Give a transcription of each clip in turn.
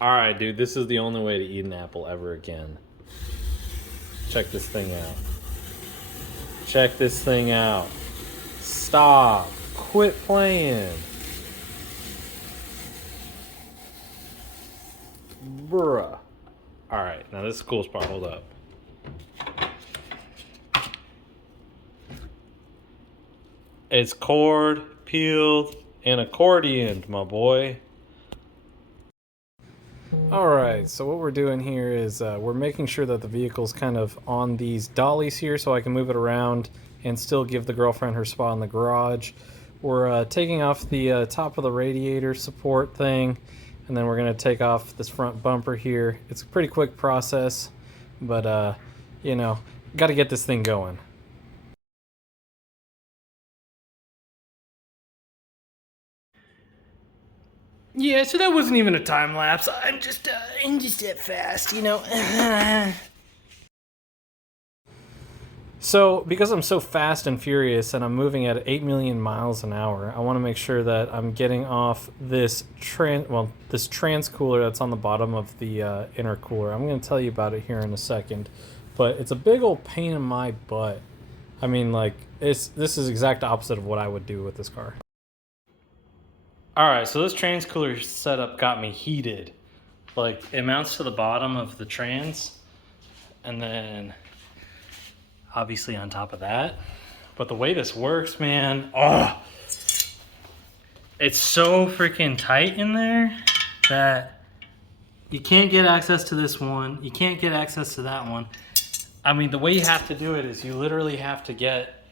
Alright, dude, this is the only way to eat an apple ever again. Check this thing out. Check this thing out. Stop. Quit playing. Bruh. Alright, now this is the coolest part. Hold up. It's cored, peeled, and accordioned, my boy. Alright, so what we're doing here is we're making sure that the vehicle's kind of on these dollies here so I can move it around and still give the girlfriend her spot in the garage. We're taking off the top of the radiator support thing, and then we're going to take off this front bumper here. It's a pretty quick process, but you know, got to get this thing going. Yeah, so that wasn't even a time lapse. I'm just that fast, you know. So, because I'm so fast and furious and I'm moving at 8 million miles an hour, I want to make sure that I'm getting off this this trans cooler that's on the bottom of the intercooler. I'm going to tell you about it here in a second, but it's a big old pain in my butt. I mean, like, this is exact opposite of what I would do with this car. Alright, so this trans cooler setup got me heated. Like, it mounts to the bottom of the trans, and then obviously on top of that. But the way this works, man, it's so freaking tight in there that you can't get access to this one. You can't get access to that one. I mean, the way you have to do it is you literally have to get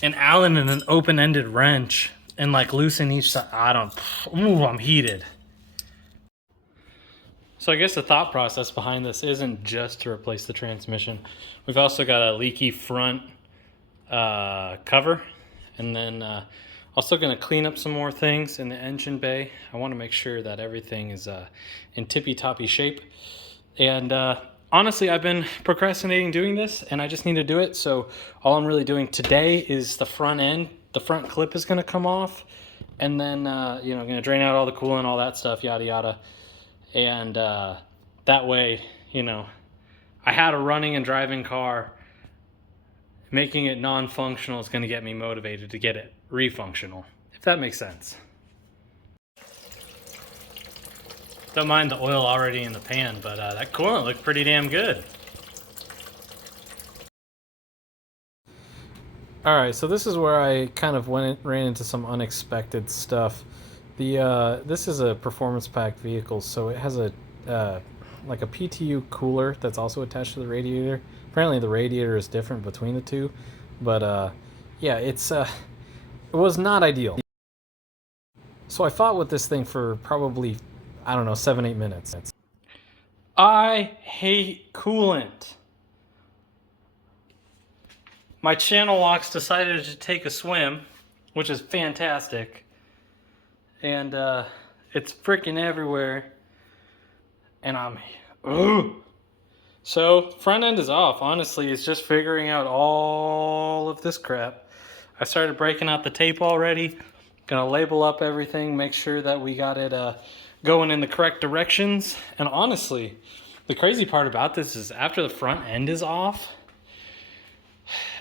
an Allen and an open-ended wrench and like loosen each side. I'm heated. So I guess the thought process behind this isn't just to replace the transmission. We've also got a leaky front cover, and then also going to clean up some more things in the engine bay. I want to make sure that everything is in tippy-toppy shape. And honestly, I've been procrastinating doing this, and I just need to do it. So all I'm really doing today is the front end. The front clip is going to come off, and then you know, going to drain out all the coolant, all that stuff, yada yada. And that way, you know, I had a running and driving car. Making it non-functional is going to get me motivated to get it re-functional, if that makes sense. Don't mind the oil already in the pan, but that coolant looked pretty damn good. Alright, so this is where I kind of ran into some unexpected stuff. This is a performance pack vehicle, so it has a like a PTU cooler that's also attached to the radiator. Apparently the radiator is different between the two, but yeah, it was not ideal. So I fought with this thing for probably, I don't know, 7-8 minutes. I hate coolant. My channel locks decided to take a swim, which is fantastic. And it's freaking everywhere. And so front end is off. Honestly, it's just figuring out all of this crap. I started breaking out the tape already. Gonna label up everything, make sure that we got it going in the correct directions. And honestly, the crazy part about this is after the front end is off,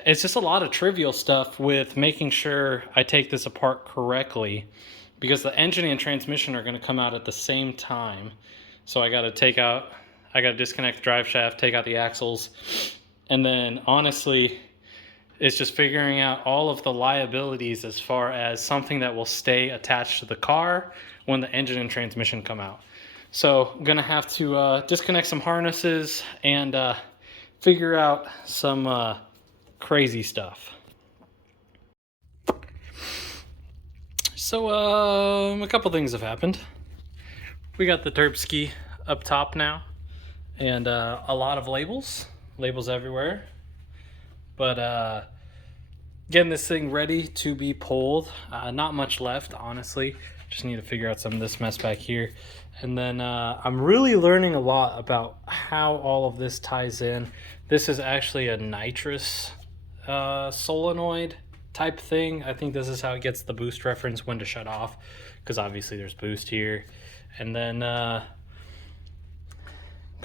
it's just a lot of trivial stuff with making sure I take this apart correctly, because the engine and transmission are going to come out at the same time. So I got to disconnect the drive shaft, take out the axles, and then honestly, it's just figuring out all of the liabilities as far as something that will stay attached to the car when the engine and transmission come out. So I'm going to have to disconnect some harnesses and figure out some crazy stuff. So a couple things have happened. We got the Terpski up top now, and a lot of labels everywhere. But getting this thing ready to be pulled. Not much left, honestly. Just need to figure out some of this mess back here. And then I'm really learning a lot about how all of this ties in. This is actually a nitrous solenoid type thing. I think this is how it gets the boost reference when to shut off, because obviously there's boost here. And then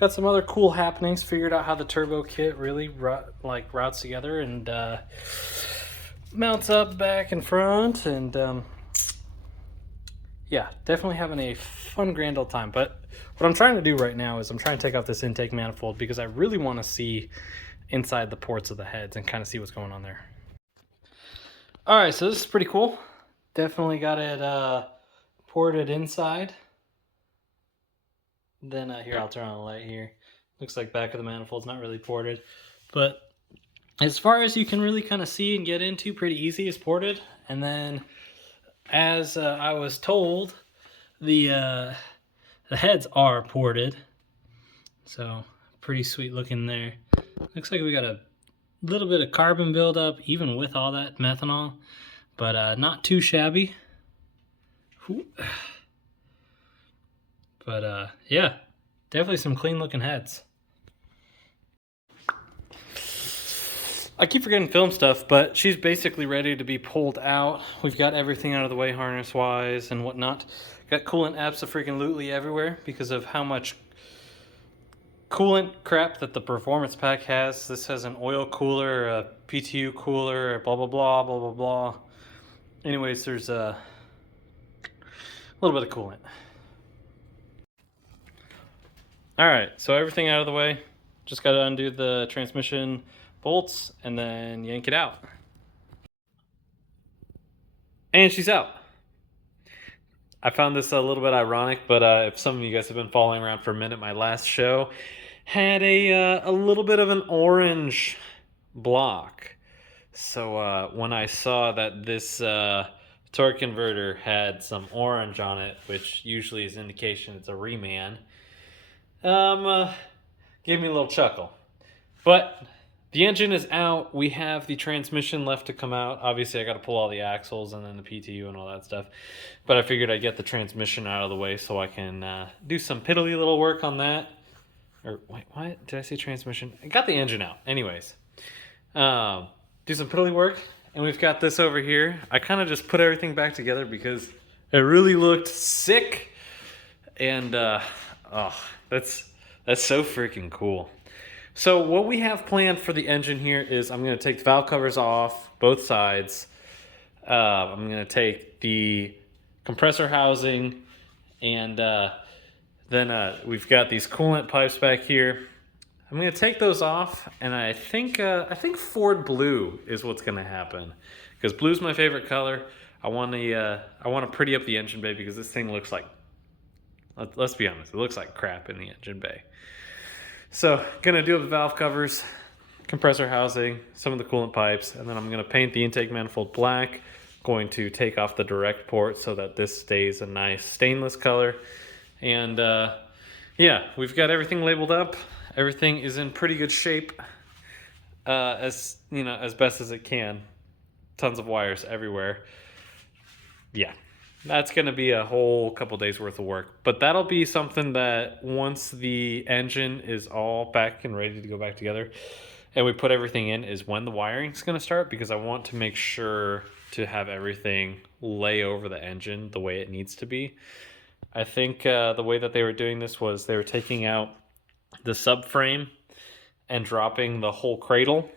got some other cool happenings. Figured out how the turbo kit really routes together and mounts up back and front, and yeah, definitely having a fun grand old time. But what I'm trying to do right now is I'm trying to take off this intake manifold because I really want to see inside the ports of the heads and kind of see what's going on there. All right, so this is pretty cool. Definitely got it ported inside. Then here, I'll turn on the light here. Looks like back of the manifold's not really ported, but as far as you can really kind of see and get into, pretty easy is ported. And then as I was told, the heads are ported, so pretty sweet looking there. Looks like we got a little bit of carbon buildup even with all that methanol, but not too shabby. But yeah, definitely some clean looking heads. I keep forgetting film stuff, but she's basically ready to be pulled out. We've got everything out of the way harness wise and whatnot. Got coolant abso-freaking-lutely everywhere because of how much coolant crap that the performance pack has. This has an oil cooler, a PTU cooler, blah blah blah blah blah blah. Anyways, there's a little bit of coolant. All right, so everything out of the way. Just got to undo the transmission bolts and then yank it out. And she's out. I found this a little bit ironic, but if some of you guys have been following around for a minute, my last show had a little bit of an orange block. So when I saw that this torque converter had some orange on it, which usually is indication it's a reman, gave me a little chuckle. But the engine is out. We have the transmission left to come out. Obviously, I got to pull all the axles and then the PTU and all that stuff. But I figured I'd get the transmission out of the way so I can do some piddly little work on that. Or wait, what? Did I say transmission? I got the engine out. Anyways, do some piddly work. And we've got this over here. I kind of just put everything back together because it really looked sick. And, oh, that's so freaking cool. So what we have planned for the engine here is I'm going to take the valve covers off both sides. I'm going to take the compressor housing, and then we've got these coolant pipes back here. I'm going to take those off, and I think Ford blue is what's going to happen because blue's my favorite color. I want to pretty up the engine bay because this thing looks like, let's be honest, it looks like crap in the engine bay. So, gonna do the valve covers, compressor housing, some of the coolant pipes, and then I'm gonna paint the intake manifold black. Going to take off the direct port so that this stays a nice stainless color. And yeah, we've got everything labeled up. Everything is in pretty good shape, as you know, as best as it can. Tons of wires everywhere. Yeah. That's going to be a whole couple days worth of work. But that'll be something that once the engine is all back and ready to go back together and we put everything in is when the wiring is going to start, because I want to make sure to have everything lay over the engine the way it needs to be. I think the way that they were doing this was they were taking out the subframe and dropping the whole cradle.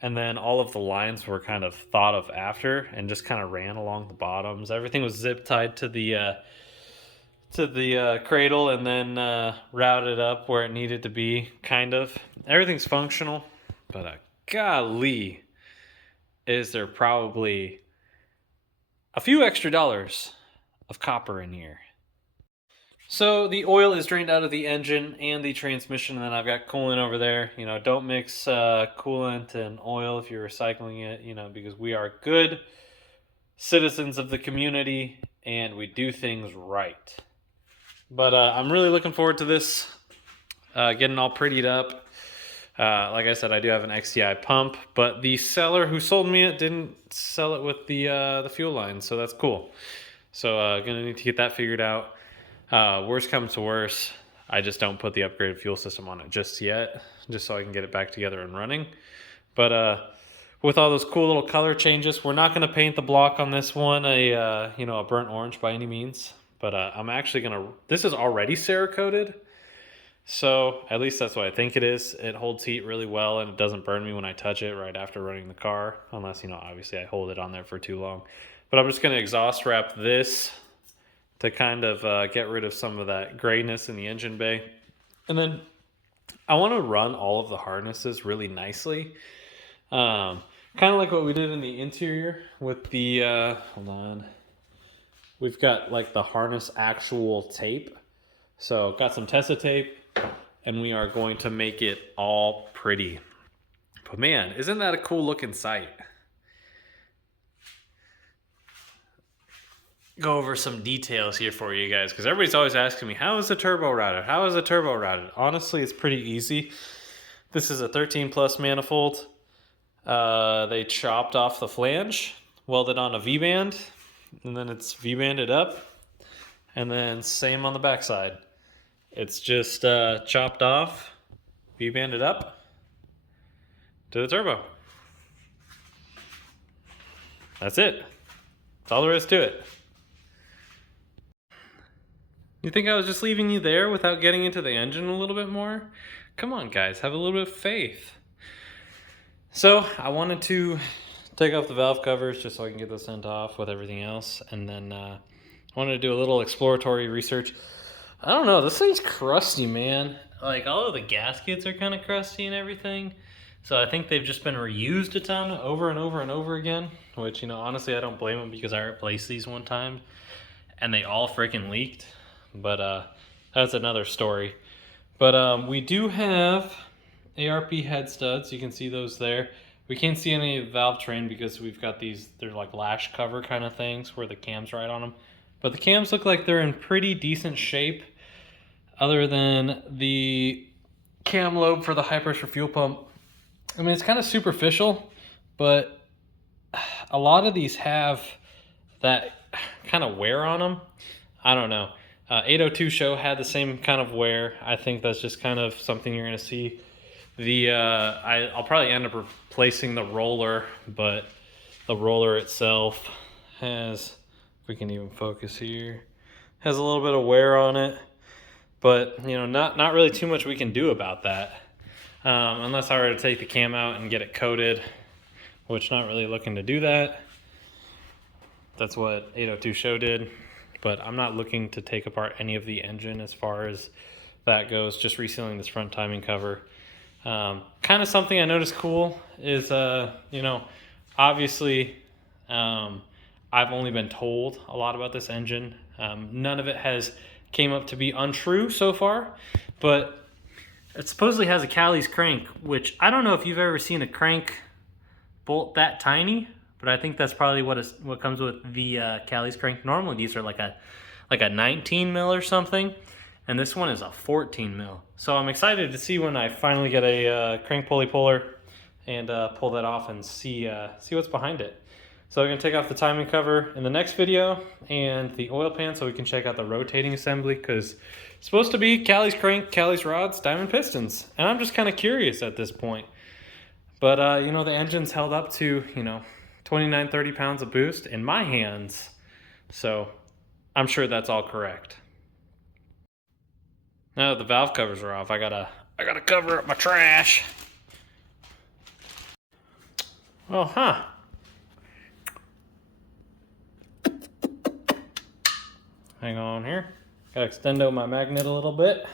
And then all of the lines were kind of thought of after and just kind of ran along the bottoms. Everything was zip tied to the cradle and then routed up where it needed to be, kind of. Everything's functional, but golly, is there probably a few extra dollars of copper in here. So the oil is drained out of the engine and the transmission, and then I've got coolant over there. You know, don't mix coolant and oil if you're recycling it, you know, because we are good citizens of the community and we do things right. But I'm really looking forward to this, getting all prettied up. Like I said, I do have an XTI pump, but the seller who sold me it didn't sell it with the fuel line, so that's cool. So gonna need to get that figured out. Worst comes to worst, I just don't put the upgraded fuel system on it just yet, just so I can get it back together and running. But with all those cool little color changes, we're not going to paint the block on this one a burnt orange by any means. But I'm actually going to, this is already Cerakoted, So at least that's what I think it is. It holds heat really well and it doesn't burn me when I touch it right after running the car. Unless, you know, obviously I hold it on there for too long. But I'm just going to exhaust wrap this to kind of get rid of some of that grayness in the engine bay. And then I want to run all of the harnesses really nicely. Kind of like what we did in the interior with the, hold on. We've got like the harness actual tape. So got some Tessa tape and we are going to make it all pretty. But man, isn't that a cool looking sight? Go over some details here for you guys because everybody's always asking me, how is the turbo routed? How is the turbo routed? Honestly, it's pretty easy. This is a 13 plus manifold. They chopped off the flange, welded on a V-band, and then it's V-banded up. And then same on the backside. It's just chopped off, V-banded up to the turbo. That's it. That's all there is to it. You think I was just leaving you there without getting into the engine a little bit more? Come on, guys, have a little bit of faith. So I wanted to take off the valve covers just so I can get this sent off with everything else. And then I wanted to do a little exploratory research. I don't know, this thing's crusty, man. Like, all of the gaskets are kind of crusty and everything. So I think they've just been reused a ton over and over and over again. Which, you know, honestly, I don't blame them because I replaced these one time. And they all freaking leaked. But that's another story. But we do have ARP head studs. You can see those there. We can't see any valve train because we've got these, they're like lash cover kind of things where the cam's right on them. But the cams look like they're in pretty decent shape other than the cam lobe for the high pressure fuel pump. I mean, it's kind of superficial, but a lot of these have that kind of wear on them. I don't know. 802 show had the same kind of wear. I think that's just kind of something you're going to see. I'll probably end up replacing the roller, but the roller itself has, if we can even focus here, has a little bit of wear on it. But, you know, not really too much we can do about that. Unless I were to take the cam out and get it coated, which not really looking to do that. That's what 802 show did. But I'm not looking to take apart any of the engine as far as that goes. Just resealing this front timing cover. Kind of something I noticed cool is, you know, obviously I've only been told a lot about this engine. None of it has came up to be untrue so far, but it supposedly has a Callie's crank, which I don't know if you've ever seen a crank bolt that tiny, but I think that's probably what comes with the Callie's crank. Normally these are like a 19 mil or something, and this one is a 14 mil. So I'm excited to see when I finally get a crank pulley puller and pull that off and see what's behind it. So we're gonna take off the timing cover in the next video and the oil pan so we can check out the rotating assembly, because it's supposed to be Callie's crank, Callie's rods, diamond pistons. And I'm just kind of curious at this point. But you know, the engine's held up to, you know, 29, 30 pounds of boost in my hands. So I'm sure that's all correct. Now that the valve covers are off, I gotta cover up my trash. Oh, huh. Hang on here. Gotta extend out my magnet a little bit.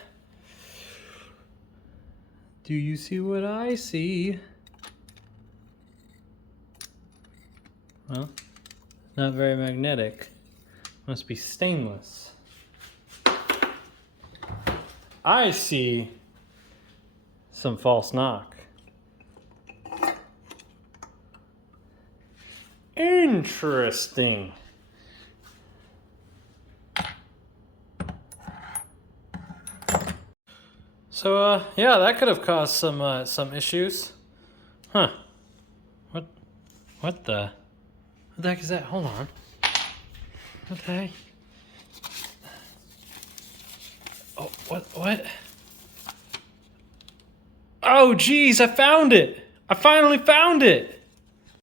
Do you see what I see? Well, not very magnetic. Must be stainless. I see some false knock. Interesting. So, yeah, that could have caused some issues. Huh. What the heck is that? Hold on. What the heck? Oh, what? Oh, geez, I found it! I finally found it!